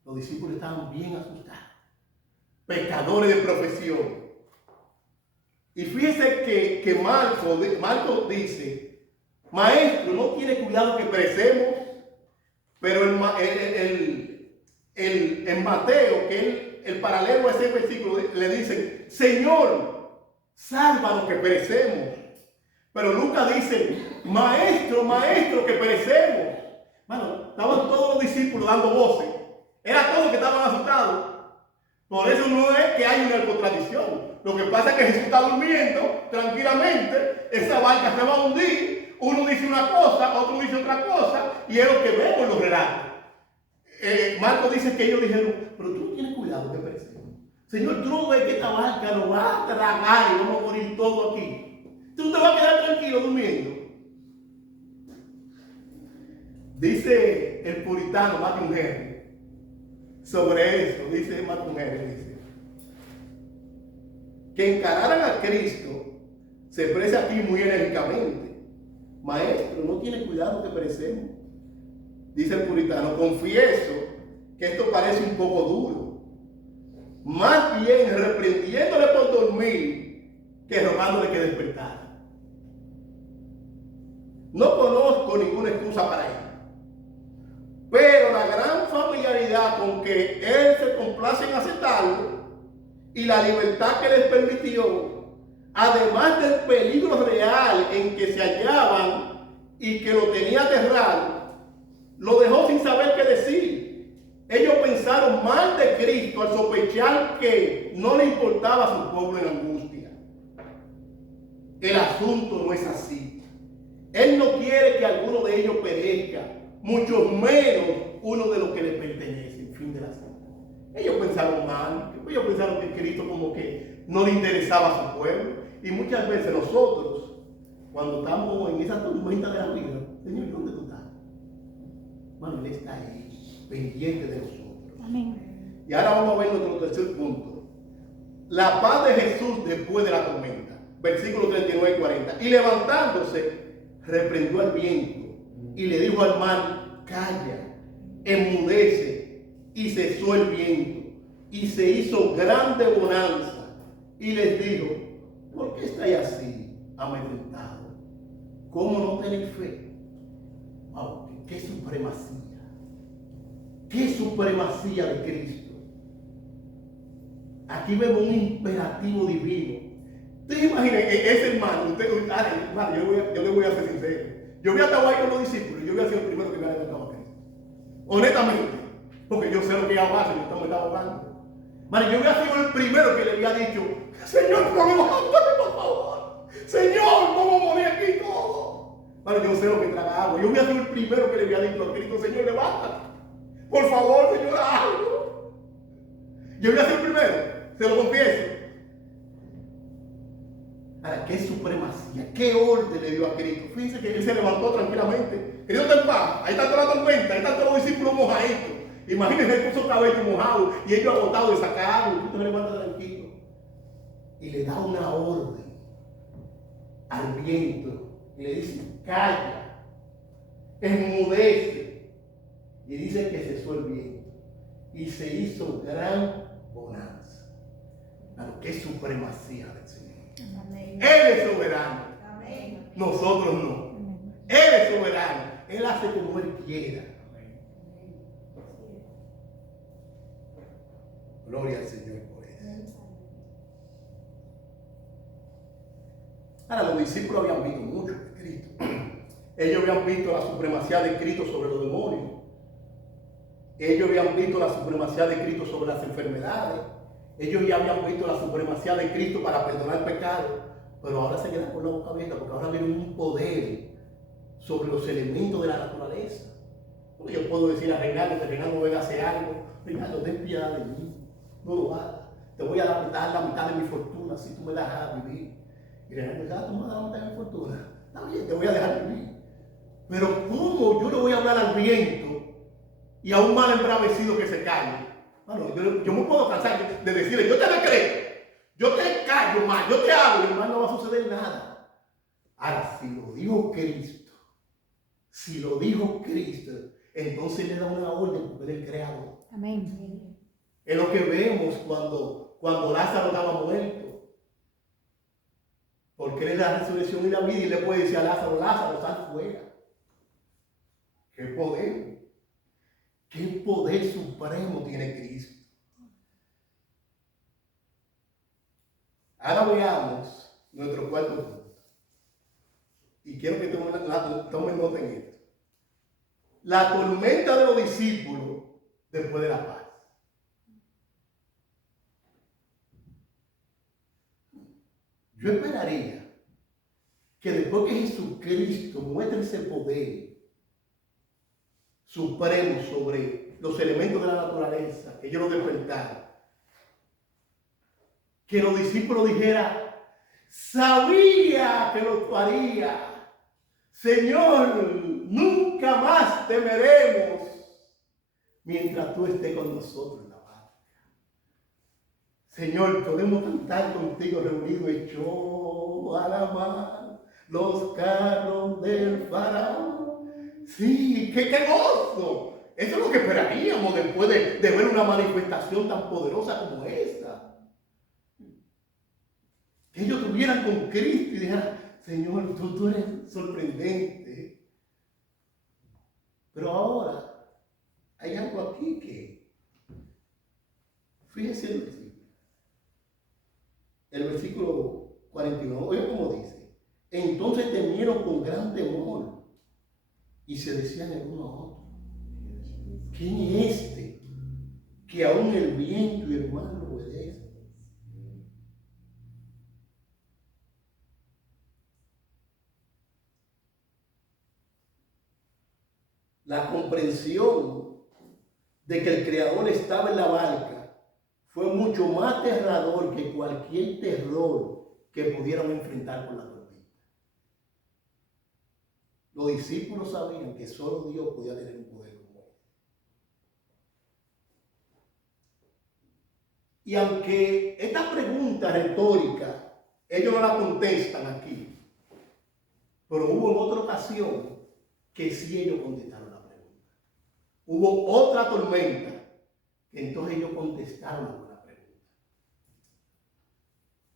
Los discípulos estaban bien asustados, pecadores de profesión. Y fíjense que Marcos dice: maestro, no tiene cuidado que perecemos. Pero en Mateo, que el paralelo a ese versículo, le dicen: Señor, sálvanos que perecemos. Pero Lucas dice: maestro, maestro, que perecemos. Bueno, estaban todos los discípulos dando voces. Era todos que estaban asustados. Por eso no es que hay una contradicción. Lo que pasa es que Jesús está durmiendo tranquilamente. Esa barca se va a hundir. Uno dice una cosa, otro dice otra cosa. Y es lo que vemos en los relatos. Marcos dice que ellos dijeron: pero tú no tienes cuidado que perecemos. Señor, tú no ves que esta barca nos va a tragar y vamos a morir todos aquí. Tú te vas a quedar tranquilo durmiendo. Dice el puritano Martin Henry sobre eso, dice Martin Henry, dice que encararan a Cristo se expresa aquí muy enérgicamente: maestro, no tiene cuidado que perecemos. Dice el puritano: confieso que esto parece un poco duro, más bien reprendiéndole por dormir que rogándole que despertara. No conozco ninguna excusa para él, pero la gran familiaridad con que él se complace en aceptarlo y la libertad que les permitió, además del peligro real en que se hallaban y que lo tenía aterrado, lo dejó sin saber qué decir. Ellos pensaron mal de Cristo al sospechar que no le importaba a su pueblo en angustia. El asunto no es así. Él no quiere que alguno de ellos perezca, mucho menos uno de los que le pertenece, en fin de la cita. Ellos pensaron mal, ellos pensaron que Cristo como que no le interesaba a su pueblo. Y muchas veces nosotros, cuando estamos en esa tormenta de la vida: Señor, ¿dónde tú estás? Bueno, Él está ahí, pendiente de nosotros. Amén. Y ahora vamos a ver nuestro tercer punto: la paz de Jesús después de la tormenta. Versículos 39 y 40. Y levantándose, reprendió al viento y le dijo al mar, calla, enmudece, y cesó el viento, y se hizo grande bonanza, y les dijo, ¿por qué estáis así amedrentados? ¿Cómo no tenéis fe? Wow, qué supremacía, qué supremacía de Cristo. Aquí vemos un imperativo divino. Ustedes imaginen, ese hermano, yo le voy a ser sincero. Yo había estado ahí con los discípulos y yo había sido el primero que me había levantado a Cristo. Honestamente, porque yo sé lo que hago, y yo me estaba ahogando. Yo había sido el primero que le había dicho, Señor, ¿cómo por favor? Señor, ¿cómo morir aquí todo? Yo sé lo que traga agua. Yo había sido el primero que le había dicho a Cristo, Señor, levántate. Por favor, Señor, algo. Yo había sido el primero, se lo confieso. Ahora, qué supremacía, qué orden le dio a Cristo. Fíjense que él se levantó tranquilamente. Cristo está en paz, ahí está toda la tormenta, ahí están todos los discípulos mojaditos. Imagínense, él puso cabello mojado y ellos agotados de sacar agua. Cristo se levanta tranquilo y le da una orden al viento y le dice, calla, enmudece. Y dice que cesó el viento y se hizo gran bonanza. Claro, qué supremacía del Señor. Amén. Él es soberano. Amén. Nosotros no. Amén. Él es soberano. Él hace como Él quiera. Amén. Gloria al Señor por eso. Ahora, los discípulos habían visto mucho de Cristo. Ellos habían visto la supremacía de Cristo sobre los demonios. Ellos habían visto la supremacía de Cristo sobre las enfermedades. Ellos ya habían visto la supremacía de Cristo para perdonar pecados. Pero ahora se quedan con la boca abierta porque ahora viene un poder sobre los elementos de la naturaleza. Porque yo puedo decir a Reinaldo que Reinaldo venga a hacer algo. Reinaldo, ten piedad de mí. No lo hagas. Te voy a dar la mitad de mi fortuna si tú me dejas vivir. Y Reinaldo dice, tú me das la mitad de mi fortuna. Está bien, te voy a dejar vivir. Pero ¿cómo yo le voy a hablar al viento y a un mal embravecido que se calle? Bueno, yo me puedo cansar de decirle, yo te la creo, yo te callo más, yo te hablo, y más no va a suceder nada. Ahora, si lo dijo Cristo, entonces le da una orden porque él es el creador. Amén. Es lo que vemos cuando Lázaro estaba muerto. Porque él es la resurrección y la vida y le puede decir a Lázaro, Lázaro, sal fuera. ¡Qué poder! ¡Qué poder supremo tiene Cristo! Ahora veamos nuestro cuarto punto. Y quiero que tomen nota en esto. La tormenta de los discípulos después de la paz. Yo esperaría que después que Jesucristo muestre ese poder supremo sobre los elementos de la naturaleza, que ellos lo despertaron, que los discípulos dijeran, sabía que lo haría, Señor, nunca más temeremos mientras tú estés con nosotros en la barca. Señor, podemos cantar contigo reunidos, echó a la mar los carros del faraón. Sí, qué gozo. Eso es lo que esperaríamos después de ver una manifestación tan poderosa como esta. Que ellos estuvieran con Cristo y dijeran, Señor, tú eres sorprendente. Pero ahora hay algo aquí que, fíjese el versículo. El versículo 41, oye cómo dice. Entonces temieron con gran temor y se decían el uno a otro, ¿quién es este que aún el viento y el mar lo obedecen? La comprensión de que el Creador estaba en la barca fue mucho más aterrador que cualquier terror que pudieran enfrentar con la tormenta. Los discípulos sabían que solo Dios podía tener un poder como él. Y aunque esta pregunta retórica, ellos no la contestan aquí, pero hubo en otra ocasión que sí ellos contestaron la pregunta. Hubo otra tormenta que entonces ellos contestaron la pregunta.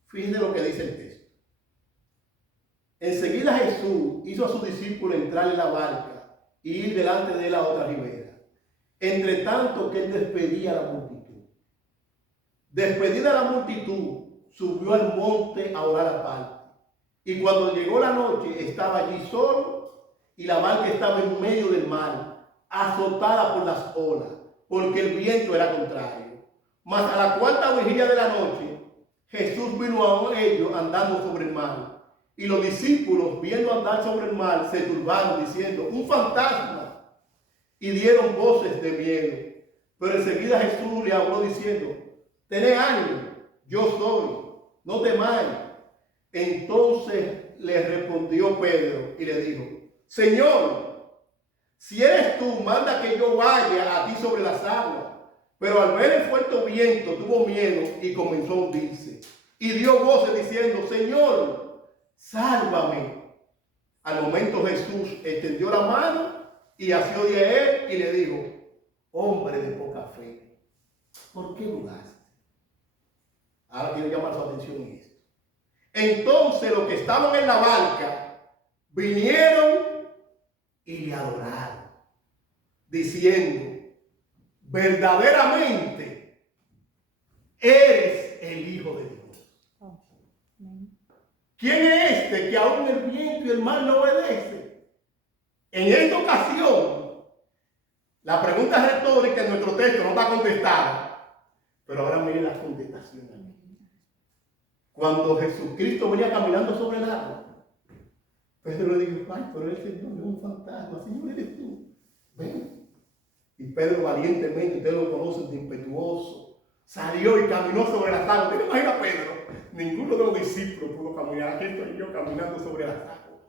Fíjense lo que dice el texto. Enseguida Jesús hizo a sus discípulos entrar en la barca y ir delante de él a otra ribera, entre tanto que él despedía a la multitud. Despedida la multitud, subió al monte a orar aparte. Y cuando llegó la noche, estaba allí solo y la barca estaba en medio del mar, azotada por las olas, porque el viento era contrario. Mas a la cuarta vigilia de la noche, Jesús vino a ellos andando sobre el mar. Y los discípulos, viendo andar sobre el mar, se turbaron diciendo, un fantasma. Y dieron voces de miedo. Pero enseguida Jesús le habló diciendo, tened ánimo, yo soy, no temáis. Entonces le respondió Pedro y le dijo, Señor, si eres tú, manda que yo vaya a ti sobre las aguas. Pero al ver el fuerte viento tuvo miedo y comenzó a hundirse. Y dio voces diciendo, Señor, sálvame. Al momento Jesús extendió la mano y asió de él y le dijo, hombre de poca fe, ¿por qué dudaste? Ahora quiero llamar su atención en esto. Entonces los que estaban en la barca vinieron y le adoraron, diciendo, verdaderamente eres el Hijo de Dios. ¿Quién es este que aún el viento y el mar no obedece? En esta ocasión, la pregunta retórica en nuestro texto no está contestada, pero ahora miren las contestaciones. Cuando Jesucristo venía caminando sobre el agua, Pedro le dijo, ay, pero el Señor es un fantasma, Señor, eres tú. Ven. Y Pedro valientemente, ustedes lo conocen, de impetuoso, salió y caminó sobre las aguas. ¿Te imaginas a Pedro? Ninguno de los discípulos pudo caminar. Aquí estoy yo caminando sobre las aguas.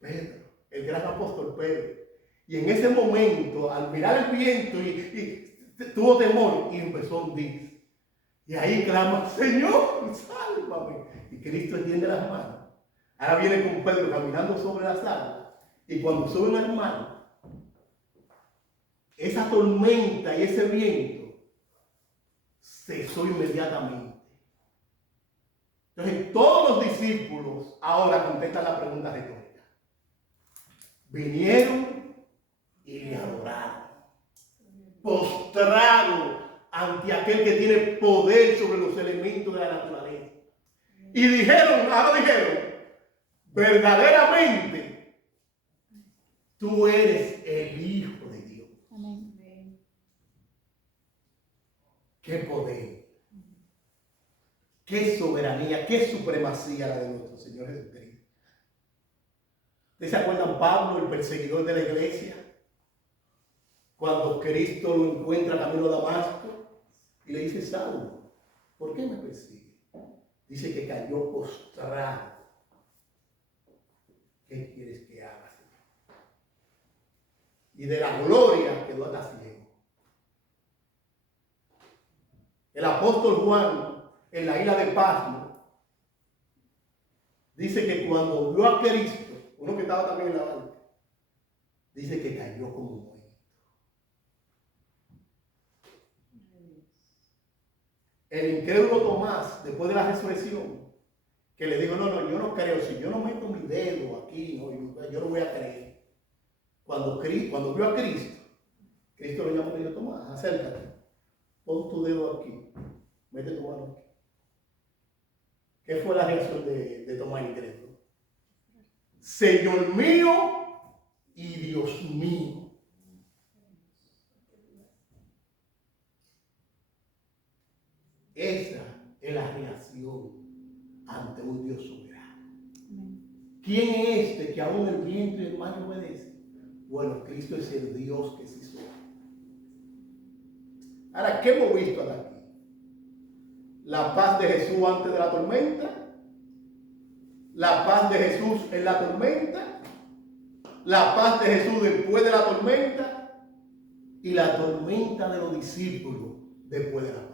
Pedro, el gran apóstol Pedro. Y en ese momento, al mirar el viento, y tuvo temor y empezó a hundirse. Y ahí clama, Señor, sálvame. Y Cristo extiende las manos. Ahora viene con Pedro caminando sobre las aguas. Y cuando suben al mar, esa tormenta y ese viento cesó inmediatamente. Entonces todos los discípulos ahora contestan la pregunta retórica. Vinieron y le adoraron. Postrados ante aquel que tiene poder sobre los elementos de la naturaleza. Y ahora dijeron, verdaderamente tú eres el Hijo de Dios. Amén. Qué poder, qué soberanía, qué supremacía la de nuestro Señor Jesucristo. ¿Ustedes se acuerdan Pablo, el perseguidor de la iglesia? Cuando Cristo lo encuentra camino a Damasco y le dice, Saulo, ¿por qué me persigue? Dice que cayó postrado. ¿Qué quieres que haga, Señor? Y de la gloria quedó hasta ciego. El apóstol Juan, en la isla de Patmos, dice que cuando vio a Cristo, uno que estaba también en la barca, dice que cayó como muerto. El incrédulo Tomás, después de la resurrección, que le dijo, no, yo no creo, si yo no meto mi dedo aquí, no, yo no voy a creer. Cuando vio a Cristo, Cristo le llamó y le dijo, Tomás, acércate, pon tu dedo aquí, mete tu mano aquí. ¿Qué fue la reacción de Tomás incrédulo? Señor mío y Dios mío. Esa es la reacción ante un Dios soberano. ¿Quién es este que aún el viento y el mar obedece? Bueno, Cristo es el Dios que se hizo. Ahora, ¿qué hemos visto hasta aquí? La paz de Jesús antes de la tormenta, la paz de Jesús en la tormenta, la paz de Jesús después de la tormenta y la tormenta de los discípulos después de la paz.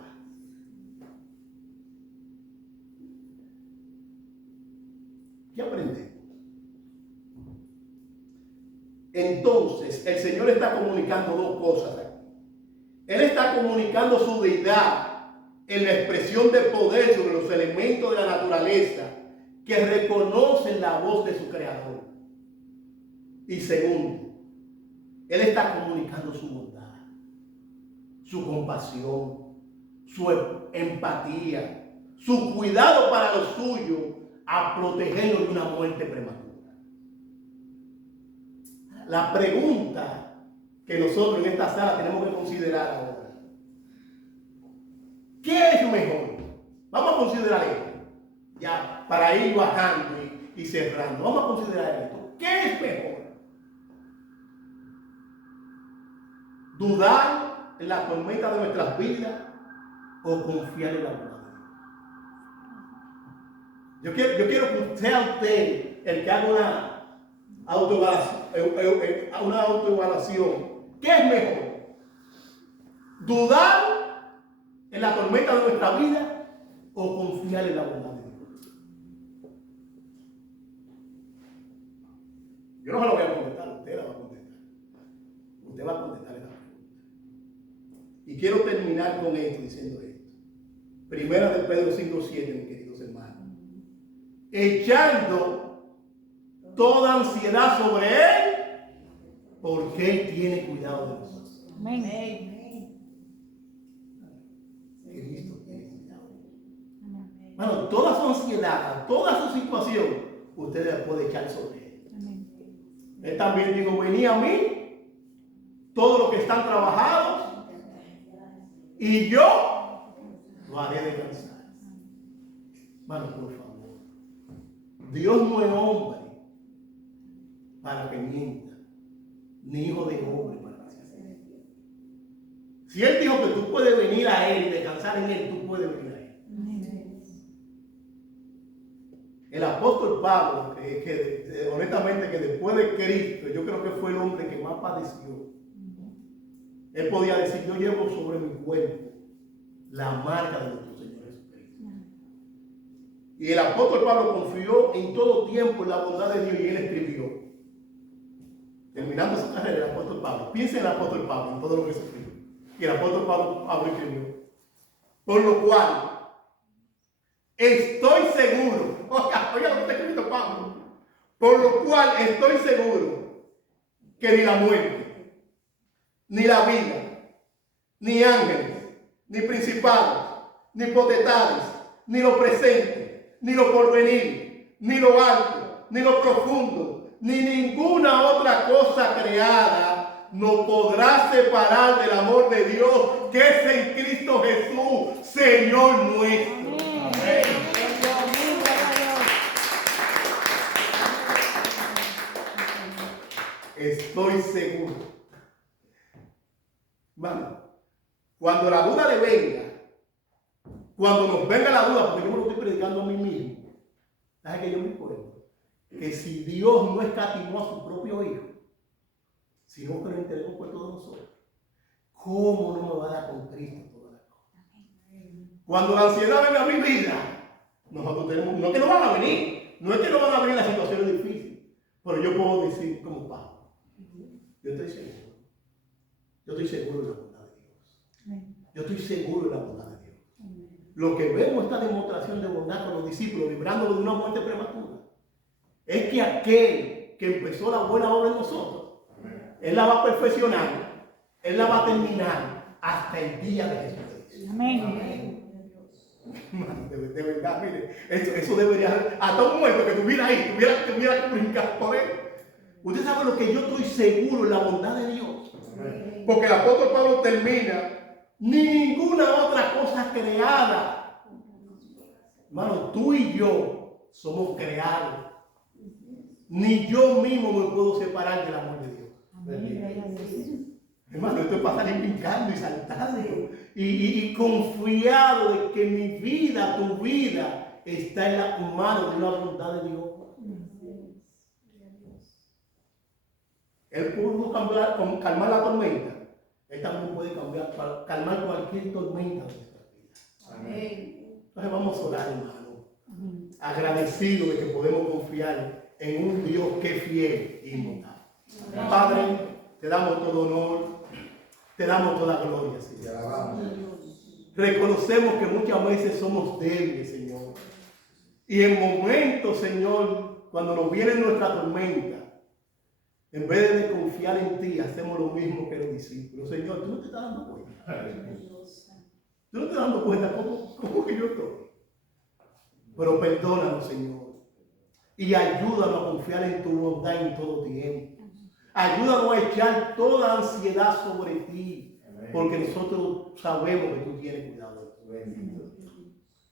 ¿Qué aprendemos? En el Señor está comunicando dos cosas aquí. Él está comunicando su deidad en la expresión de poder sobre los elementos de la naturaleza que reconocen la voz de su creador. Y segundo, Él está comunicando su bondad, su compasión, su empatía, su cuidado para los suyos, a protegerlos de una muerte prematura. La pregunta que nosotros en esta sala tenemos que considerar ahora: ¿qué es mejor? Vamos a considerar esto, ya para ir bajando y cerrando. Vamos a considerar esto. ¿Qué es mejor? ¿Dudar en la tormenta de nuestras vidas o confiar en la bondad de Dios? Yo quiero que sea usted el que haga una autoevaluación. ¿Qué es mejor? ¿Dudar en la tormenta de nuestra vida o confiar en la bondad de Dios? Yo no se lo voy a contestar, usted la va a contestar. Usted va a contestar esta pregunta. Y quiero terminar con esto, diciendo esto. Primera de Pedro 5:7, mis queridos hermanos. Echando toda ansiedad sobre Él, porque Él tiene cuidado de nosotros. Amén. Cristo tiene cuidado. Bueno, toda su ansiedad, toda su situación, usted la puede echar sobre Él. Amén. Él también dijo: venid a mí, todos los que están trabajados, y yo lo haré descansar. Hermano, por favor. Dios no es hombre para que mienta, ni hijo de hombre para que se haga. Si Él dijo que tú puedes venir a Él y descansar en Él, tú puedes venir a Él. El apóstol Pablo, honestamente, que después de Cristo, yo creo que fue el hombre que más padeció. Él podía decir: yo llevo sobre mi cuerpo la marca de nuestro Señor Jesucristo. Y el apóstol Pablo confió en todo tiempo en la bondad de Dios, y él escribió, terminando su carrera, el apóstol Pablo. Piensa en el apóstol Pablo, en todo lo que se escribió. Y el apóstol Pablo escribió: por lo cual estoy seguro, oiga lo que está escrito Pablo, por lo cual estoy seguro que ni la muerte, ni la vida, ni ángeles, ni principados, ni potestades, ni lo presente, ni lo porvenir, ni lo alto, ni lo profundo, ni ninguna otra cosa creada nos podrá separar del amor de Dios que es en Cristo Jesús, Señor nuestro. Amén. Estoy seguro. Bueno, cuando la duda le venga, cuando nos venga la duda, porque yo me lo estoy predicando a mí mismo, ¿sabes que yo me acuerdo? Que si Dios no escatimó a su propio Hijo, sino que lo entregó por todos nosotros, ¿cómo no me va a dar con Cristo todas las cosas? Cuando la ansiedad venga a mi vida, nosotros tenemos, no es que no van a venir, no es que no van a venir las situaciones difíciles, pero yo puedo decir como Pablo: yo estoy seguro. Yo estoy seguro de la bondad de Dios. Yo estoy seguro de la bondad de Dios. Lo que vemos, esta demostración de bondad con los discípulos, librándolos de una muerte prematura, es que aquel que empezó la buena obra en nosotros, Él la va a perfeccionar, Él la va a terminar hasta el día de Jesucristo. Amén. De verdad, mire, eso debería, hasta un muerto que estuviera ahí, tuviera que brincar por Él. Usted sabe lo que yo estoy seguro en la bondad de Dios. Porque el apóstol Pablo termina: ni ninguna otra cosa creada. Hermano, tú y yo somos creados. Ni yo mismo me puedo separar del amor de Dios. Hermano, esto es para salir brincando y saltando y confiado de que mi vida, tu vida, está en las manos de la voluntad de Dios. Él pudo calmar la tormenta. Él también puede calmar cualquier tormenta de nuestra vida. Amén. Entonces vamos a orar, hermano. Agradecido de que podemos confiar en un Dios que es fiel y inmutable. Padre, te damos todo honor, te damos toda gloria, Te Señor. alabamos. Reconocemos que muchas veces somos débiles, Señor. Y en momentos, Señor, cuando nos viene nuestra tormenta, en vez de confiar en ti, hacemos lo mismo que los discípulos. Señor, tú no te estás dando cuenta. Tú no te estás dando cuenta cómo que yo estoy. Pero perdónanos, Señor. Y ayúdanos a confiar en tu bondad en todo tiempo. Ayúdanos a echar toda ansiedad sobre ti. Porque nosotros sabemos que tú tienes cuidado de todo. Bendito.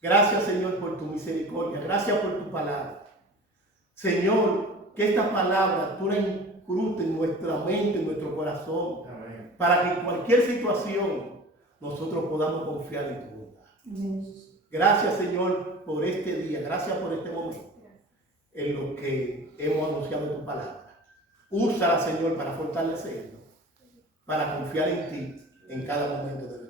Gracias, Señor, por tu misericordia. Gracias por tu palabra. Señor, que esta palabra tú la incrustes en nuestra mente, en nuestro corazón. Amén. Para que en cualquier situación nosotros podamos confiar en tu bondad. Gracias, Señor, por este día. Gracias por este momento en lo que hemos anunciado tu palabra. Úsala, Señor, para fortalecernos, para confiar en ti en cada momento de nuestra vida.